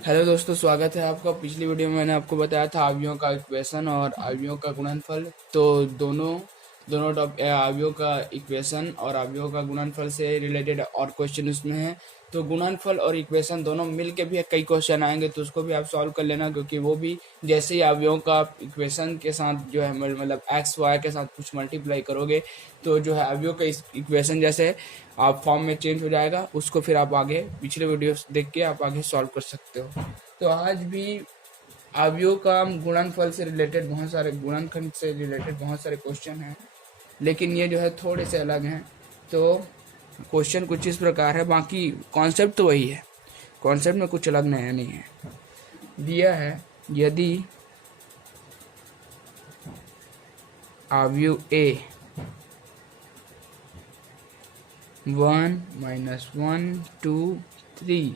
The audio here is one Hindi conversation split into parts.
हेलो दोस्तों, स्वागत है आपका। पिछली वीडियो में मैंने आपको बताया था अवयवों का इक्वेशन और अवयवों का गुणनफल। तो दोनों दोनों अवयवों का इक्वेशन और अवयवों का गुणनफल से रिलेटेड और क्वेश्चन उसमें है। तो गुणनफल और इक्वेशन दोनों मिल के भी कई क्वेश्चन आएंगे, तो उसको भी आप सॉल्व कर लेना, क्योंकि वो भी जैसे ही अवयवों का इक्वेशन के साथ जो है मतलब एक्स वाई के साथ कुछ मल्टीप्लाई करोगे तो जो है अवयवों का इक्वेशन जैसे आप फॉर्म में चेंज हो जाएगा। उसको फिर आप आगे पिछले वीडियो देख के आप आगे सॉल्व कर सकते हो। तो आज भी अवयवों का गुणनफल से रिलेटेड बहुत सारे गुणनखंड से रिलेटेड बहुत सारे क्वेश्चन हैं, लेकिन ये जो है थोड़े से अलग हैं। तो क्वेश्चन कुछ इस प्रकार है, बाकी कॉन्सेप्ट तो वही है, कॉन्सेप्ट में कुछ अलग नया नहीं है। दिया है यदि अवयव ए 1 - 1 2 3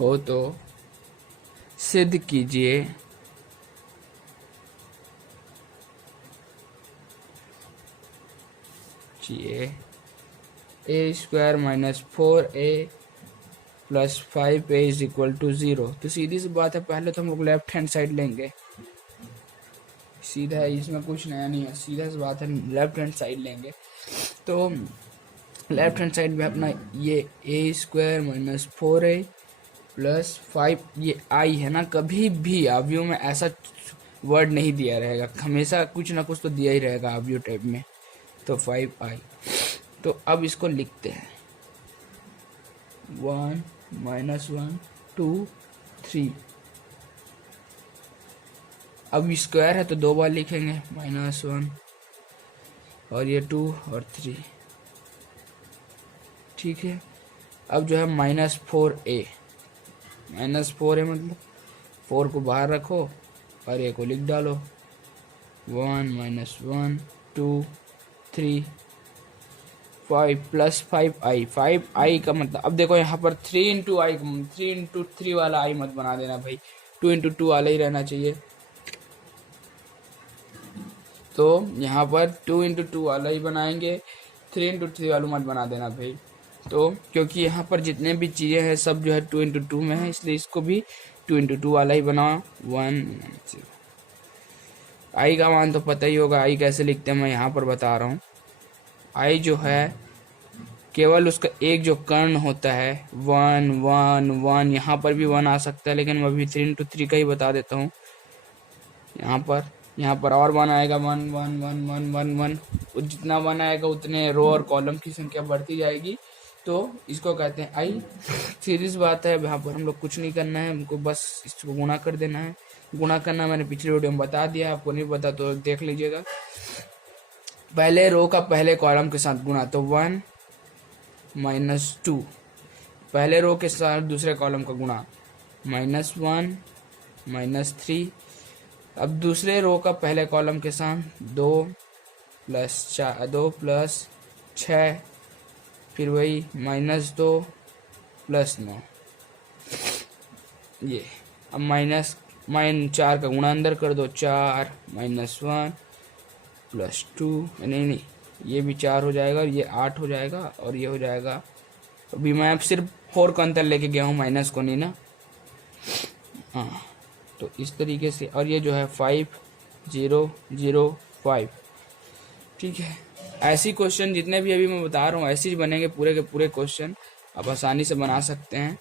हो तो सिद्ध कीजिए a² - 4a + 5a = 0। तो सीधी सी बात है, पहले तो हम लोग लेफ्ट हैंड साइड लेंगे। सीधा है, इसमें कुछ नया नहीं है, सीधा सी बात है, लेफ्ट हैंड साइड लेंगे। तो लेफ्ट हैंड साइड में अपना ये a² - 4a + 5, ये आई है ना, कभी भी अवयव में ऐसा वर्ड नहीं दिया रहेगा, हमेशा कुछ ना कुछ तो दिया ही रहेगा अवयव टाइप में। तो 5i। तो अब इसको लिखते हैं 1 - 1 2 3। अब स्क्वायर है तो दो बार लिखेंगे -1 और ये 2 और 3। ठीक है। अब जो है -4a मतलब 4 को बाहर रखो और a को लिख डालो। 1 - 1 2 3 5 + 5i। 5i का मतलब, अब देखो यहाँ पर 3 × i, 3 × 3 वाला i मत बना देना भाई, 2 × 2 वाला ही रहना चाहिए। तो यहाँ पर 2 × 2 वाला ही बनाएंगे, 3 × 3 वाला मत बना देना भाई। तो क्योंकि यहाँ पर जितने भी चीज़ें हैं सब जो है 2 × 2 में है, इसलिए इसको भी 2 × 2 वाला ही बनाओ। 1 0। आई का मान तो पता ही होगा, आई कैसे लिखते हैं मैं यहाँ पर बता रहा हूँ। आई जो है केवल उसका एक जो कर्ण होता है 1 1 1, यहाँ पर भी 1 आ सकता है, लेकिन मैं अभी 3 × 3 का ही बता देता हूँ। यहाँ पर और 1 आएगा, 1 1 1 1 1 1। जितना 1 आएगा उतने रो और कॉलम की संख्या बढ़ती जाएगी। तो इसको कहते हैं आई। सीरीज बात है, यहाँ पर हम लोग कुछ नहीं करना है, हमको बस इसको गुणा कर देना है। गुणा करना मैंने पिछले वीडियो में बता दिया, आपको नहीं पता तो देख लीजिएगा। पहले रो का पहले कॉलम के साथ गुणा, तो 1 - 2। पहले रो के साथ दूसरे कॉलम का गुणा, -1 -3। अब दूसरे रो का पहले कॉलम के साथ 2 + 6, फिर वही -2 + 9। ये अब -4 का गुणा अंदर कर दो, 4 - 1 + 2, नहीं ये भी 4 हो जाएगा और ये 8 हो जाएगा और ये हो जाएगा। अभी मैं अब सिर्फ 4 का अंतर लेके गया हूँ, माइनस को नहीं ना। हाँ, तो इस तरीके से। और ये जो है 5 0 0 5। ठीक है। ऐसी क्वेश्चन जितने भी अभी मैं बता रहा हूँ ऐसे ही बनेंगे, पूरे के पूरे क्वेश्चन आप आसानी से बना सकते हैं।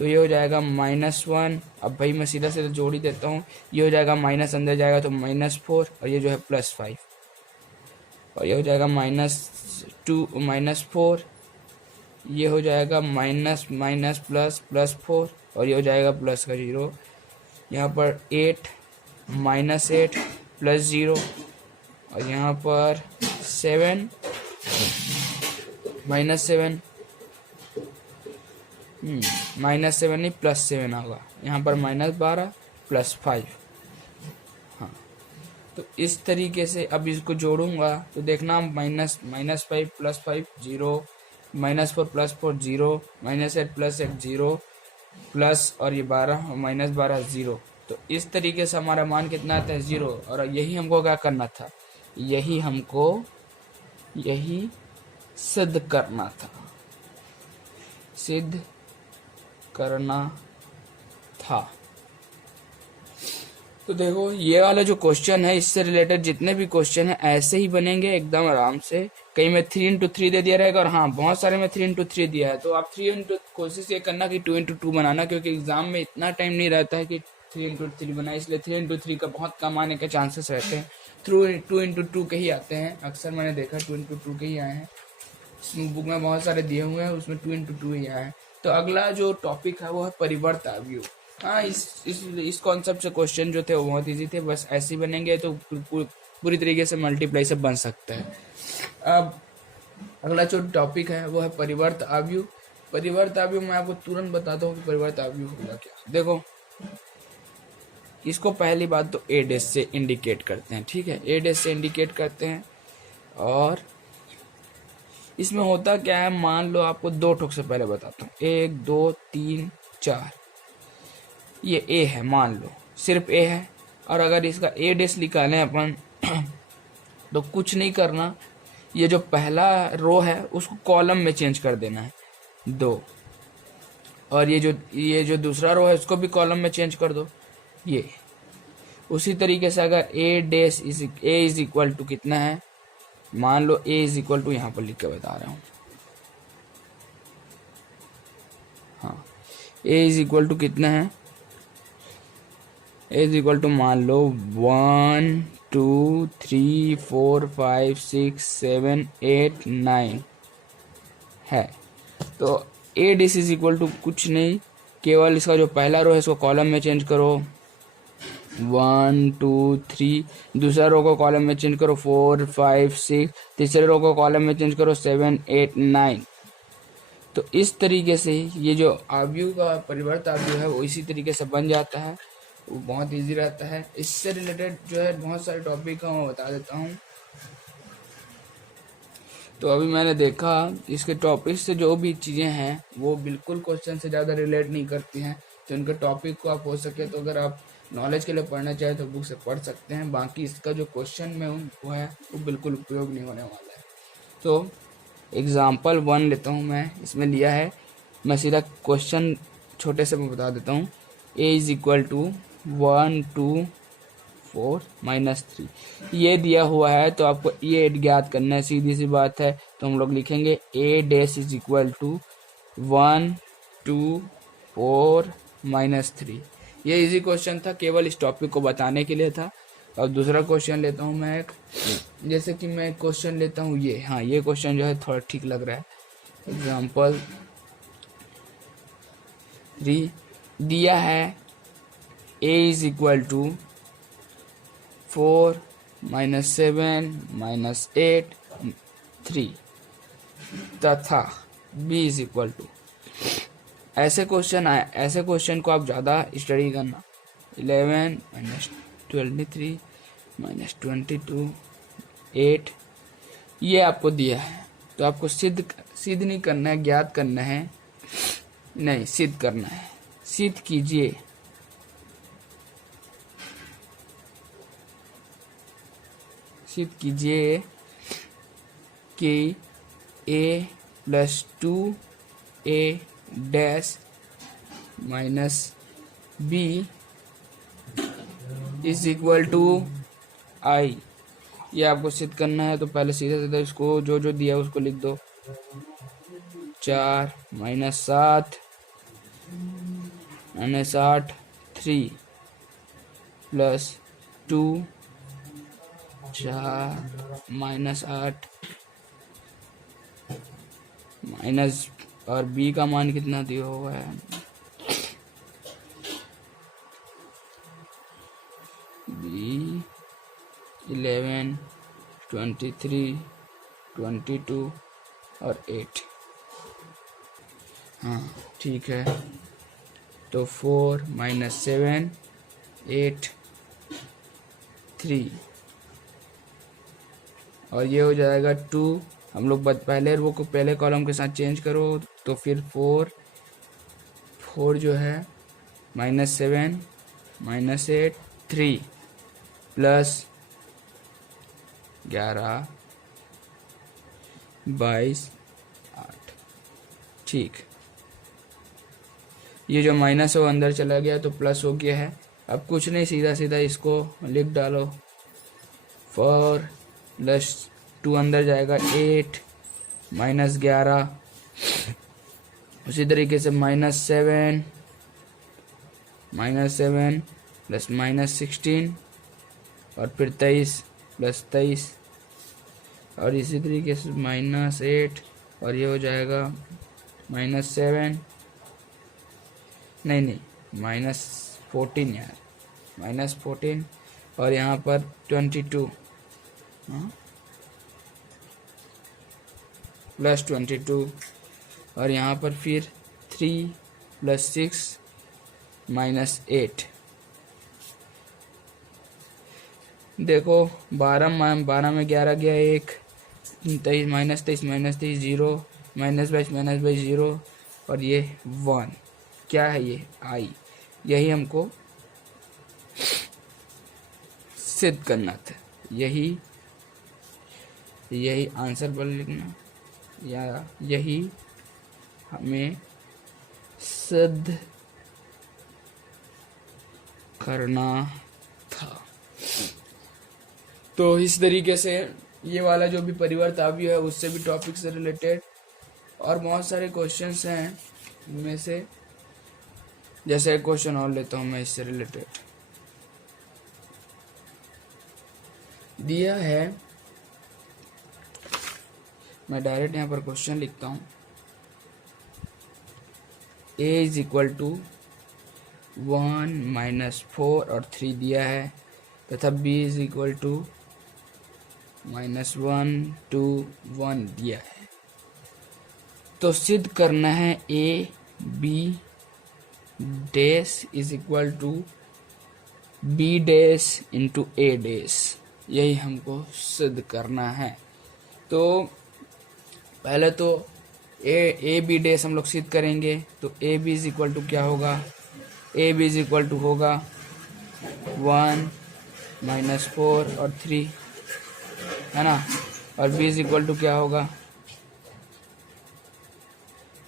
तो ये हो जाएगा -1। अब भाई मैं सीधा सीधा जोड़ ही देता हूँ, ये हो जाएगा माइनस अंदर जाएगा तो -4, और ये जो है +5, और ये हो जाएगा -2 -4, ये हो जाएगा माइनस माइनस प्लस +4, और ये हो जाएगा प्लस का 0। यहाँ पर 8 -8 +0, और यहाँ पर 7 -7 -7 नहीं +7 होगा। यहाँ पर -12 +5। हाँ, तो इस तरीके से अब इसको जोड़ूंगा तो देखना, -5 + 5 0, -4 + 4 0, -8 + 1 0, प्लस और ये 12 -12 0। तो इस तरीके से हमारा मान कितना आता है 0, और यही हमको क्या करना था, यही सिद्ध करना था, सिद्ध करना था। तो देखो ये वाला जो क्वेश्चन है, इससे रिलेटेड जितने भी क्वेश्चन है ऐसे ही बनेंगे एकदम आराम से। कहीं में 3 into 3 दे दिया रहेगा, और हाँ बहुत सारे में 3 into 3 दिया है, तो आप कोशिश ये करना कि 2 into 2 बनाना, क्योंकि एग्जाम में इतना टाइम नहीं रहता है कि 3 into 3 बनाए, इसलिए 3 into 3 का बहुत कम आने के चांसेस रहते हैं। थ्रू 2 into 2 के ही आते हैं, अक्सर मैंने देखा 2 into 2 के ही आए हैं। बुक में बहुत सारे दिए हुए हैं, उसमें 2 into 2 ही आए हैं। तो अगला जो टॉपिक है वो है परिवर्त अवयव। हाँ, इस कॉन्सेप्ट से क्वेश्चन जो थे वो बहुत इजी थे, बस ऐसे ही बनेंगे तो पूरी तरीके से मल्टीप्लाई से बन सकता है। अब अगला जो टॉपिक है वो है परिवर्त अवयव। परिवर्त अवयव मैं आपको तुरंत बताता हूँ कि परिवर्त अवयव होगा क्या। देखो, इसको पहली बात तो ए डैश से इंडिकेट करते हैं, ठीक है, ए डैश से इंडिकेट करते हैं। और इसमें होता क्या है, मान लो आपको 2 ठोक से पहले बताता हूँ, 1 2 3 4, ये ए है, मान लो सिर्फ ए है। और अगर इसका ए डैश निकालें अपन तो कुछ नहीं करना, ये जो पहला रो है उसको कॉलम में चेंज कर देना है 2, और ये जो दूसरा रो है उसको भी कॉलम में चेंज कर दो। ये उसी तरीके से अगर ए डैश इज इक्वल टू कितना है, मान लो ए इज इक्वल टू, यहाँ पर लिख के बता रहा हूँ, हाँ, ए इज इक्वल टू कितना है, ए इज इक्वल टू मान लो 1 2 3 4 5 6 7 8 9 है। तो ए डैश इज इक्वल टू कुछ नहीं, केवल इसका जो पहला रो है इसको कॉलम में चेंज करो 1 2 3, दूसरा रो को कॉलम में चेंज करो 4 5 6, तीसरे रो को कॉलम में चेंज करो 7 8 9। तो इस तरीके से ये जो अवयव का परिवर्त अवयव है वो इसी तरीके से बन जाता है, वो बहुत इजी रहता है। इससे रिलेटेड जो है बहुत सारे टॉपिक है, मैं बता देता हूँ। तो अभी मैंने देखा इसके टॉपिक से जो भी चीज़ें हैं वो बिल्कुल क्वेश्चन से ज़्यादा रिलेट नहीं करती हैं, तो इनके टॉपिक को आप हो सके तो अगर आप नॉलेज के लिए पढ़ना चाहें तो बुक से पढ़ सकते हैं। बाकी इसका जो क्वेश्चन में वो है वो बिल्कुल उपयोग नहीं होने वाला है। तो एग्जाम्पल 1 लेता हूँ मैं, इसमें लिया है, मैं सीधा क्वेश्चन छोटे से मैं बता देता हूँ। ए इज इक्वल टू 1 2 4 -3 ये दिया हुआ है, तो आपको ये ज्ञात करना है, सीधी सी बात है। तो हम लोग लिखेंगे ए डैश इज इक्वल टू 1 2 4 -3। ये इजी क्वेश्चन था, केवल इस टॉपिक को बताने के लिए था। और दूसरा क्वेश्चन लेता हूँ मैं एक, जैसे कि मैं क्वेश्चन लेता हूँ ये, हाँ ये क्वेश्चन जो है थोड़ा ठीक लग रहा है। एग्जाम्पल 3 दिया है, ए इज इक्वल टू 4 -7 -8 3 तथा बी इज इक्वल टू, ऐसे क्वेश्चन आए, ऐसे क्वेश्चन को आप ज़्यादा स्टडी करना। 11 -23 -22 8 ये आपको दिया है, तो आपको सिद्ध नहीं करना है, ज्ञात करना है, नहीं सिद्ध करना है। सिद्ध कीजिए, सिद्ध कीजिए कि a + 2a dash minus b is equal to i। ये आपको सिद्ध करना है, तो पहले सीधे सीधे इसको जो जो दिया उसको लिख दो। 4 -7 -8 3 + 2 4 -8 माइनस, और b का मान कितना दिया हुआ है, b 11 23 22 और 8। हाँ ठीक है, तो 4 -7 8 3 और ये हो जाएगा 2। हम लोग पहले रो को पहले कॉलम के साथ चेंज करो, तो फिर 4 जो है -7 -8 3 प्लस 11 22 8। ठीक, ये जो माइनस है वो अंदर चला गया तो प्लस हो गया है। अब कुछ नहीं, सीधा सीधा इसको लिख डालो। 4 प्लस 2 अंदर जाएगा 8 माइनस 11, उसी तरीके से -7 प्लस -16 और फिर 23 प्लस 23 और इसी तरीके से -8 और ये हो जाएगा -7 नहीं -14 यार, -14 और यहाँ पर 22 प्लस 22 और यहाँ पर फिर 3 प्लस 6 -8। देखो 12 में 11 गया 1, 23 -23 0, -22 0 और ये 1। क्या है ये? आई। यही हमको सिद्ध करना था, यही आंसर पर लिखना या यही हमें सिद्ध करना था। तो इस तरीके से ये वाला जो भी परिवर्त अवयव है उससे भी टॉपिक से रिलेटेड और बहुत सारे क्वेश्चंस हैं इनमें से। जैसे एक क्वेश्चन और लेता हूँ मैं इससे रिलेटेड, दिया है, मैं डायरेक्ट यहाँ पर क्वेश्चन लिखता हूँ। a इज इक्वल टू 1 - 4 और 3 दिया है तथा b इज इक्वल टू -1 2 1 दिया है। तो सिद्ध करना है a b dash is equal to b dash into a dash, यही हमको सिद्ध करना है। तो पहले तो ए बी डैश हम लोग सिद्ध करेंगे। तो A B is equal to क्या होगा? A B is equal to होगा 1 - 4 और 3, है ना। और बी इज इक्वल टू क्या होगा?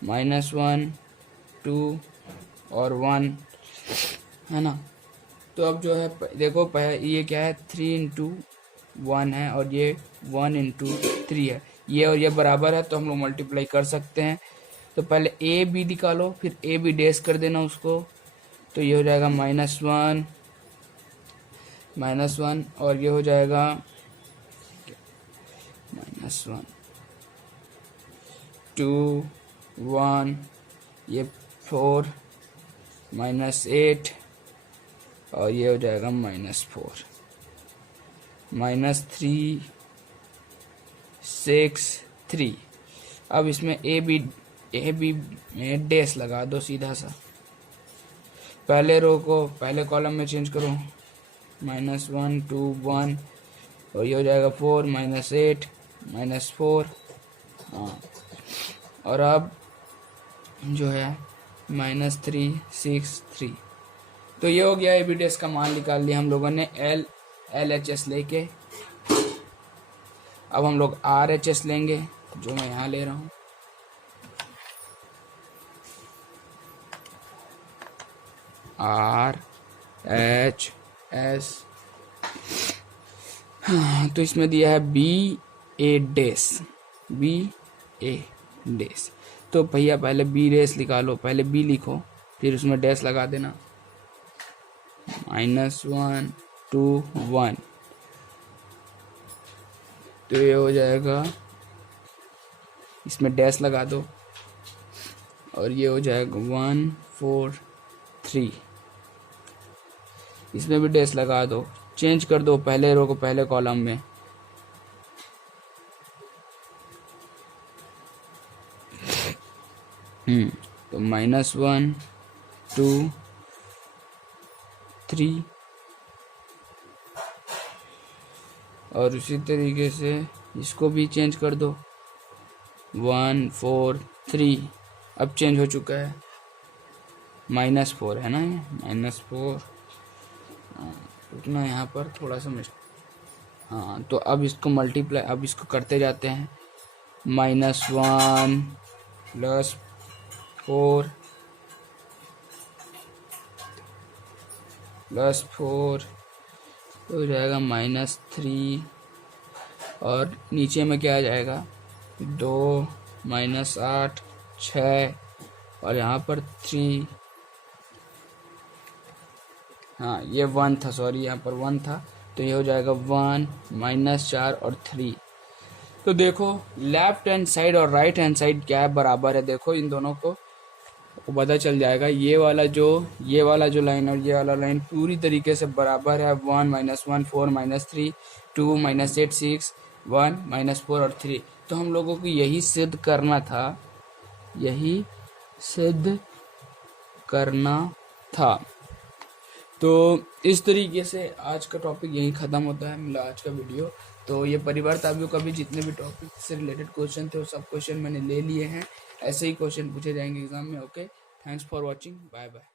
-1 2 और 1, है ना। तो अब जो है देखो ये क्या है, 3 इंटू 1 है और ये 1 इंटू 3 है। ये और ये बराबर है तो हम लोग मल्टीप्लाई कर सकते हैं। तो पहले ए बी निकालो, फिर ए बी डैश कर देना उसको। तो ये हो जाएगा -1 और ये हो जाएगा -1 2 1, ये 4 -8 और ये हो जाएगा -4 -3 6 3। अब इसमें ए बी में डैश लगा दो सीधा सा। पहले रो को पहले कॉलम में चेंज करो, -1 2 1 और ये हो जाएगा 4 -8 -4। हाँ, और अब जो है -3 6 3। तो ये हो गया ए बी डैश का मान निकाल लिया हम लोगों ने LHS लेके। अब हम लोग RHS लेंगे, जो मैं यहाँ ले रहा हूँ। RHS, हाँ, तो इसमें दिया है BA डैश। तो भैया पहले B डैश निकालो, पहले B लिखो फिर उसमें डैश लगा देना। -1 2 1, तो ये हो जाएगा, इसमें डैश लगा दो और ये हो जाएगा 1 4 3, इसमें भी डैश लगा दो। चेंज कर दो पहले रो को पहले कॉलम में। तो -1 2 3 और उसी तरीके से इसको भी चेंज कर दो 1 4 3। अब चेंज हो चुका है, -4 है ना, ये -4 उतना यहाँ पर थोड़ा सा हाँ, तो अब इसको मल्टीप्लाई, अब इसको करते जाते हैं। -1 +4 +4 हो जाएगा -3, और नीचे में क्या आ जाएगा 2 -8 6, और यहाँ पर 3, हाँ ये 1 था, सॉरी यहाँ पर 1 था, तो ये हो जाएगा 1 -4 और 3। तो देखो लेफ्ट हैंड साइड और राइट हैंड साइड क्या है, बराबर है। देखो इन दोनों को पता चल जाएगा, ये वाला जो लाइन और ये वाला लाइन पूरी तरीके से बराबर है। 1 -1 4 -3 2 -8 6 1 -4 और 3। तो हम लोगों को यही सिद्ध करना था। तो इस तरीके से आज का टॉपिक यहीं ख़त्म होता है, मिला आज का वीडियो। तो ये परिवर्त अवयव का भी जितने भी टॉपिक से रिलेटेड क्वेश्चन थे वो सब क्वेश्चन मैंने ले लिए हैं। ऐसे ही क्वेश्चन पूछे जाएंगे एग्जाम में। Okay, thanks for watching, bye bye.